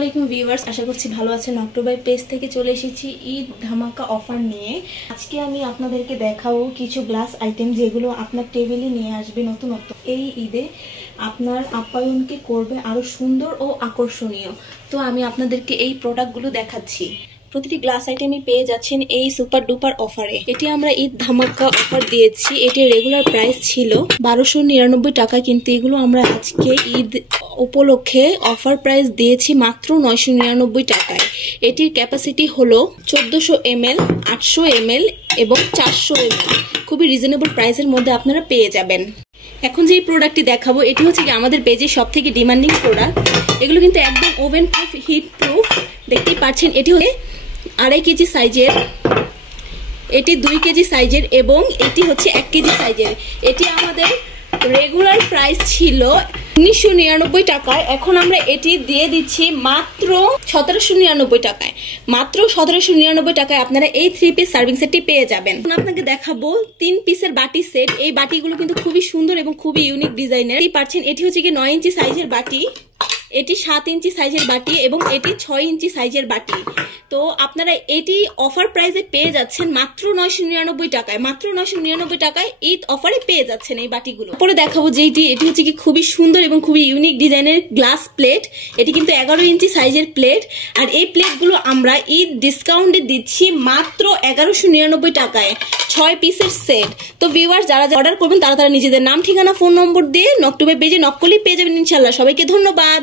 আলাইকুম ভিউয়ার্স, আশা করছি ভালো আছেন। অক্টোবর পেজ থেকে চলে এসেছি ঈদ ধামাকা অফার নিয়ে। আজকে আমি আপনাদেরকে দেখাবো কিছু গ্লাস আইটেম যেগুলো আপনার টেবিলে নিয়ে আসবে নতুনত্ব। এই ঈদে আপনার আপ্যায়নকে করবে আরো সুন্দর ও আকর্ষণীয়। তো আমি আপনাদেরকে এই প্রোডাক্টগুলো দেখাচ্ছি। প্রতিটি গ্লাস আইটেমই পেয়ে যাচ্ছেন এই সুপার ডুপার অফারে। এটি আমরা ঈদ ধামাকা অফার দিয়েছি। এটির রেগুলার প্রাইস ছিল 1299 টাকা, কিন্তু এগুলো আমরা আজকে ঈদ উপলক্ষে অফার প্রাইস দিয়েছি মাত্র 999 টাকায়। এটির ক্যাপাসিটি হলো 1400 ml, 800 ml এবং 400 ml। খুবই রিজনেবল প্রাইসের মধ্যে আপনারা পেয়ে যাবেন। এখন যে প্রোডাক্টটি দেখাবো এটি হচ্ছে কি আমাদের পেজের সব থেকে ডিমান্ডিং প্রোডাক্ট। এগুলো কিন্তু একদম ওভেন প্রুফ, হিট প্রুফ। দেখতেই পাচ্ছেন এটি হচ্ছে 2.5 কেজি সাইজের, এটি 2 কেজি সাইজের এবং এটি হচ্ছে 1 কেজি সাইজের। এটি আমাদের রেগুলার প্রাইস ছিল 1999 টাকায়, এখন আমরা এটি দিয়ে দিচ্ছি মাত্র 1799 টাকায়। মাত্র 1799 টাকায় আপনারা এই 3 পিস সার্ভিং সেটটি পেয়ে যাবেন। এখন আপনাকে দেখাবো 3 পিসের বাটি সেট। এই বাটিগুলো কিন্তু খুবই সুন্দর এবং খুবই ইউনিক ডিজাইনের। পাচ্ছেন এটি হচ্ছে কি 9 ইঞ্চি সাইজের বাটি, এটি 7 ইঞ্চি সাইজের বাটি এবং এটি 6 ইঞ্চি সাইজের বাটি। তো আপনারা এটি অফার প্রাইসে পেয়ে যাচ্ছেন মাত্র 999 টাকায়। মাত্র 999 টাকায় ঈদ অফারে পেয়ে যাচ্ছেন এই বাটিগুলো। পরে দেখাবো যেটি, এটি হচ্ছে কি খুবই সুন্দর এবং খুবই ইউনিক ডিজাইনের গ্লাস প্লেট। এটি কিন্তু 11 ইঞ্চি সাইজের প্লেট, আর এই প্লেটগুলো আমরা ঈদ ডিসকাউন্টে দিচ্ছি মাত্র 1199 টাকায়, 6 পিসের সেট। তো ভিউয়ার্স, যারা অর্ডার করবেন তারা নিজেদের নাম, ঠিকানা, ফোন নম্বর দিয়ে নকটুবে পেজে নক করলেই পেয়ে যাবেন ইনশাআল্লাহ। সবাইকে ধন্যবাদ।